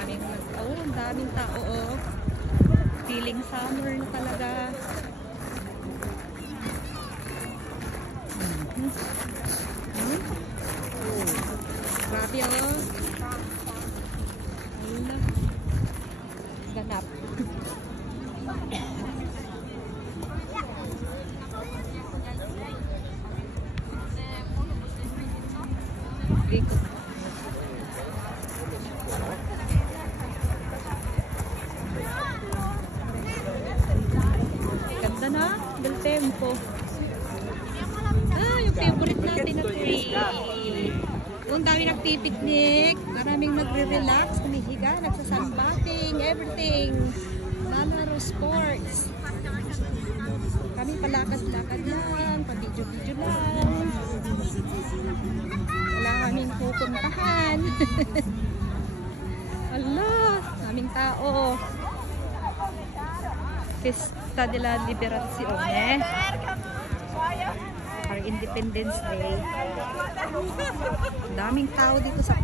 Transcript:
Ang daming tao. Oh. Feeling summer na talaga. Grabe oh. Ayun. Ganap. Ikot. Ganda na, Bel Tempo. Yung favorite natin na tree. Ang dami nagpipiknik, maraming nagre-relax, humihiga, nagsasunbathing, everything. Lalaro sports. Kami palakad-lakad lang, pa-video-video lang. Wala kaming pupuntahan. Allah, daming tao. Fiesta de la Liberazione. Our Independence Day. Daming tao dito sa